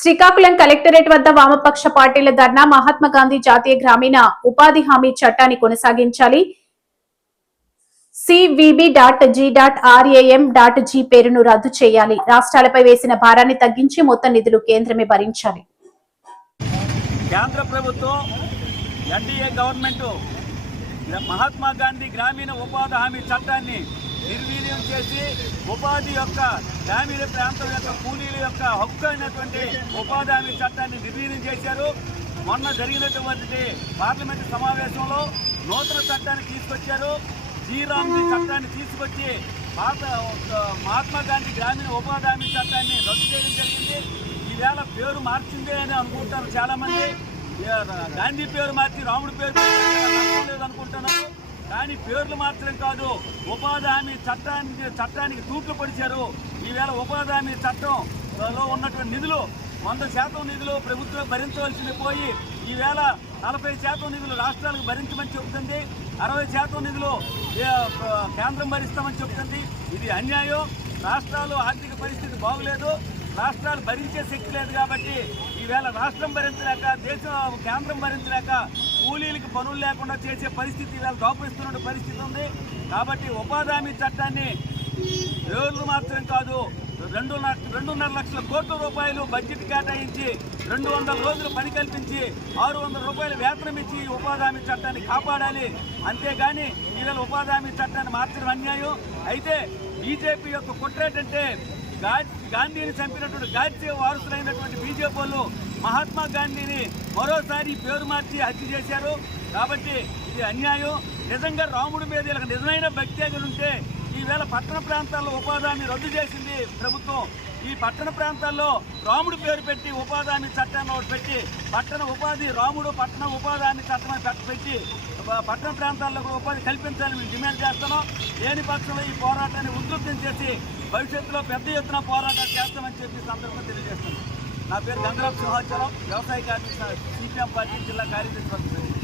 Srikakulam collectorate వద్ద వామపక్ష పార్టీల ధర్నా. మహాత్మా గాంధీ జాతీయ గ్రామీణ ఉపాధి హామీ చట్టాన్ని కొనసాగించాలి. cvb.g.ram.g పేరును రద్దు చేయాలి. రాష్ట్రాలపై వేసిన భారాన్ని తగ్గించి మొత్తం నిధులు కేంద్రమే భరించాలి. కేంద్ర ప్రభుత్వం ఎన్డీఏ గవర్నమెంట్ మహాత్మా గాంధీ గ్రామీణ ఉపాధి హామీ చట్టాన్ని నిర్వీర్యం చేసి ఉపాధి యొక్క గ్రామీణ ప్రాంతం యొక్క కూలీల యొక్క హక్కు అయినటువంటి ఉపాధి హామీ చట్టాన్ని నిర్వీర్యం చేశారు. మొన్న జరిగినటువంటి పార్లమెంటు సమావేశంలో నూతన చట్టాన్ని తీసుకొచ్చారు. జీరామ్జీ చట్టాన్ని తీసుకొచ్చి మహాత్మా గాంధీ గ్రామీణ ఉపాధి హామీ చట్టాన్ని రద్దు చేయడం జరిగింది. ఈవేళ పేరు మార్చిందే అని అనుకుంటారు చాలామంది. గాంధీ పేరు మార్చి రాముడి పేరు లేదనుకుంటున్నారు. కానీ పేర్లు మార్చడం కాదు, ఉపాధి హామీ చట్టానికి తూట్లు పొడిచారు. ఈవేళ ఉపాధి హామీ చట్టంలో ఉన్నటువంటి నిధులు 100% నిధులు ప్రభుత్వం భరించవలసింది పోయి ఈవేళ 40% నిధులు రాష్ట్రాలకు భరించమని చెబుతుంది. 60% నిధులు కేంద్రం భరిస్తామని చెబుతుంది. ఇది అన్యాయం. రాష్ట్రాలు ఆర్థిక పరిస్థితి బాగులేదు, రాష్ట్రాలు భరించే శక్తి లేదు. కాబట్టి ఈవేళ రాష్ట్రం భరించలేక, కేంద్రం భరించలేక కూలీలకు పనులు లేకుండా చేసే పరిస్థితి ఈవేళ దోపిస్తున్న పరిస్థితి ఉంది. కాబట్టి ఉపాధి హామీ చట్టాన్ని పేర్లు మాత్రం కాదు, 2.5 లక్షల కోట్ల రూపాయలు బడ్జెట్ కేటాయించి 200 రోజులు పని కల్పించి 600 రూపాయల వేతనం ఇచ్చి ఉపాధి హామీ చట్టాన్ని కాపాడాలి. అంతేగాని ఈవేళ ఉపాధి హామీ చట్టాన్ని మార్చడం అన్యాయం. అయితే బీజేపీ యొక్క కుట్రేటంటే గాంధీని చంపినటువంటి గాడ్సే వారసులైనటువంటి బీజేపీ వాళ్ళు మహాత్మా గాంధీని మరోసారి పేరు మార్చి హత్య చేశారు. కాబట్టి ఇది అన్యాయం. నిజంగా రాముడి మీద నిజమైన భక్తి ఉంటే ఈవేళ పట్టణ ప్రాంతాల్లో ఉపాధి హామీ రద్దు చేసింది ప్రభుత్వం. ఈ పట్టణ ప్రాంతాల్లో రాముడు పేరు పెట్టి ఉపాధి హామీ చట్టాన్ని పెట్టి పట్టణ ఉపాధి హామీ చట్టం పెట్టి పట్టణ ప్రాంతాల్లో ఉపాధి కల్పించాలని మేము డిమాండ్ చేస్తున్నాం. లేని పక్షంలో ఈ పోరాటాన్ని ఉధృతం చేసి భవిష్యత్తులో పెద్ద ఎత్తున పోరాటాలు చేస్తామని చెప్పి సందర్భంగా తెలియజేస్తున్నాం. నా పేరు గంగరాపు సింహాచలం, వ్యవసాయ కార్మిక సిపిఎం పార్టీ జిల్లా కార్యదర్శి.